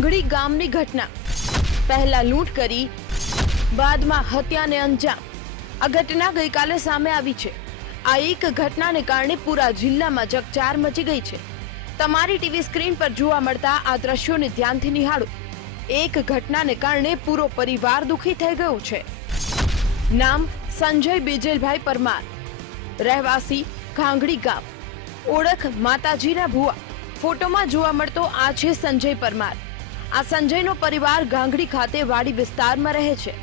ગાંગડી ગામની ઘટના। પહેલા લૂંટ કરી બાદમાં હત્યાને અંજામ। આ ઘટના ગઈકાલે સામે આવી છે। આ એક ઘટનાને કારણે પૂરા જિલ્લામાં ચકચાર મચી ગઈ છે। તમારી ટીવી સ્ક્રીન પર જોવા મળતા આ દ્રશ્યોને ધ્યાનથી નિહાળો। એક ઘટનાને કારણે પૂરો પરિવાર દુખી થઈ ગયો છે। નામ સંજય બીજલભાઈ પરમાર, રહેવાસી ગાંગડી ગામ, ઓળખ માતાજીના ભુવા। ફોટોમાં જોવા મળતો આ છે સંજય પરમાર। આ સંજયનો પરિવાર ગાંગડી ખાતે વાડી વિસ્તારમાં રહે છે।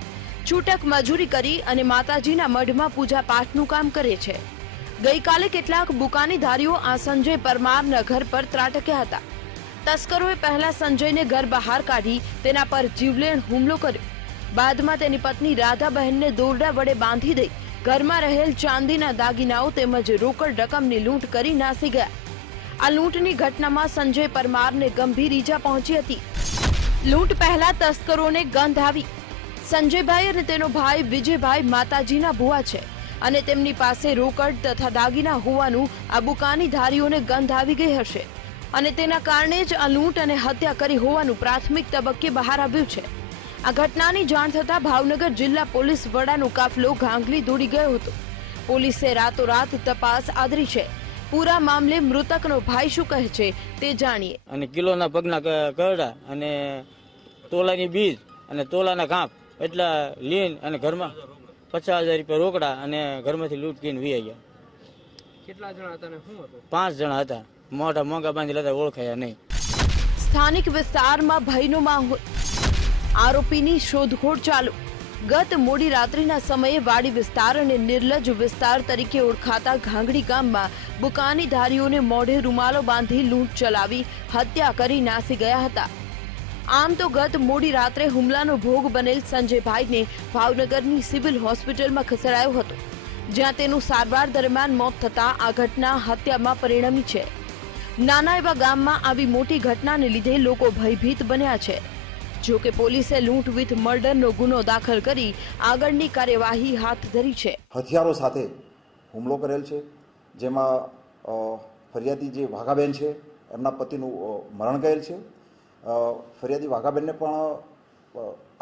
છૂટક મજૂરી કરી અને માતાજીના મઢમાં પૂજા પાઠનું કામ કરે છે। ગઈકાલે કેટલાક બુકાનીધારીઓ આ સંજય પરમારના ઘર પર ત્રાટક્યા હતા। તસ્કરોએ પહેલા સંજયને ઘર બહાર કાઢી તેના પર જીવલેણ હુમલો કર્યો। બાદમાં તેની પત્ની રાધાબહેનને દોરડા વડે બાંધી દઈ ઘરમાં રહેલ ચાંદીના દાગીનાઓ તેમજ રોકડ રકમની લૂંટ કરી નાસી ગયા। આ લૂંટની ઘટનામાં સંજય પરમારને ગંભીર ઈજા પહોંચી હતી। લૂંટ પહેલા તસ્કરોને ગંધ આવી। સંજયભાઈ અને તેનો ભાઈ વિજયભાઈ માતાજીના ભુવા છે અને તેમની પાસે રોકડ તથા દાગીના હોવાનું આ બુકાનીધારીઓને ગંધ આવી ગઈ હશે અને તેના કારણે જ આ લૂંટ અને હત્યા કરી હોવાનું પ્રાથમિક તબક્કે બહાર આવ્યું છે। આ ઘટનાની જાણ થતાં ભાવનગર જિલ્લા પોલીસ વડાનો કાફલો ગાંગડી દોડી ગયો હતો। પોલીસે રાતોરાત તપાસ આદરી છે। પૂરા મામલે મૃતકનો ભાઈ શું કહે છે તે જાણીએ। અને કિલોના પગના કરડા અને તોલાની બીજ અને તોલાના કાંપ એટલા લીન અને ઘરમાં 50,000 રૂપિયા રોકડા અને ઘરમાંથી લૂંટ કરીને વી ગયા। કેટલા જણા હતા ને શું હતું? 5 જણા હતા। મોટા મોંઘા બાંધેલા હતા, ઓળખાયા નહીં। સ્થાનિક વિસ્તારમાં ભયનો માહોલ। આરોપીની શોધખોળ ચાલુ। ગત મોડી રાત્રિના સમયે વાડી વિસ્તાર અને નિર્લજ વિસ્તાર તરીકે ઓળખાતા ગાંગડી ગામમાં બુકાનીધારીઓને મોઢે રૂમાલો બાંધી લૂંટ ચલાવી હત્યા કરી નાસી ગયા હતા। આમ તો ગત મોડી રાત્રે હુમલાનો ભોગ બનેલ સંજયભાઈને ભાવનગરની સિવિલ હોસ્પિટલમાં ખસેડાયો હતો, જ્યાં તેનું સારવાર દરમિયાન મોત થતા આ ઘટના હત્યામાં પરિણમી છે। નાના એવા ગામમાં આવી મોટી ઘટનાને લીધે લોકો ભયભીત બન્યા છે। જો કે પોલીસે લૂંટ વિથ મર્ડરનો ગુનો દાખલ કરી આગળની કાર્યવાહી હાથ ધરી છે। હથિયારો સાથે હુમલો કરેલ છે, જેમાં ફરિયાદી જે વાઘાબેન છે એમના પતિનું મરણ ગયેલ છે। ફરિયાદી વાઘાબેનને પણ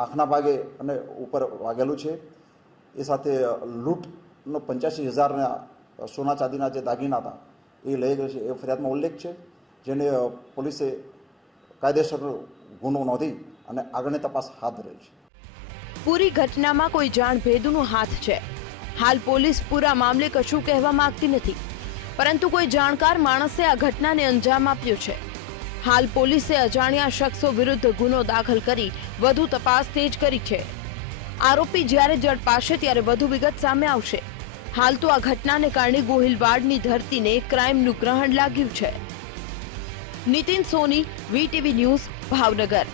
આંખના ભાગે અને ઉપર વાગેલું છે। એ સાથે લૂંટનો 85,000ના સોના ચાંદીના જે દાગીના હતા એ લઈ ગયો છે એ ફરિયાદમાં ઉલ્લેખ છે, જેને પોલીસે કાયદેસર ગુનો નોંધી અને આગળની તપાસ હાથ ધરેલ છે। પૂરી ઘટનામાં કોઈ જાણભેદુનો હાથ છે। હાલ પોલીસ પૂરા મામલે કશું કહેવા માંગતી નથી, પરંતુ કોઈ જાણકાર માણસે આ ઘટનાને અંજામ આપ્યો છે। હાલ પોલીસે અજાણ્યા શખ્સો વિરુદ્ધ ગુનો દાખલ કરી વધુ તપાસ તેજ કરી છે। આરોપી જ્યારે ઝડપાશે ત્યારે વધુ વિગત સામે આવશે। હાલ તો આ ઘટનાને કારણે ગોહિલવાડની ધરતીને ક્રાઇમનું ગ્રહણ લાગ્યું છે। નીતિન સોની, વીટીવી ન્યૂઝ, ભાવનગર।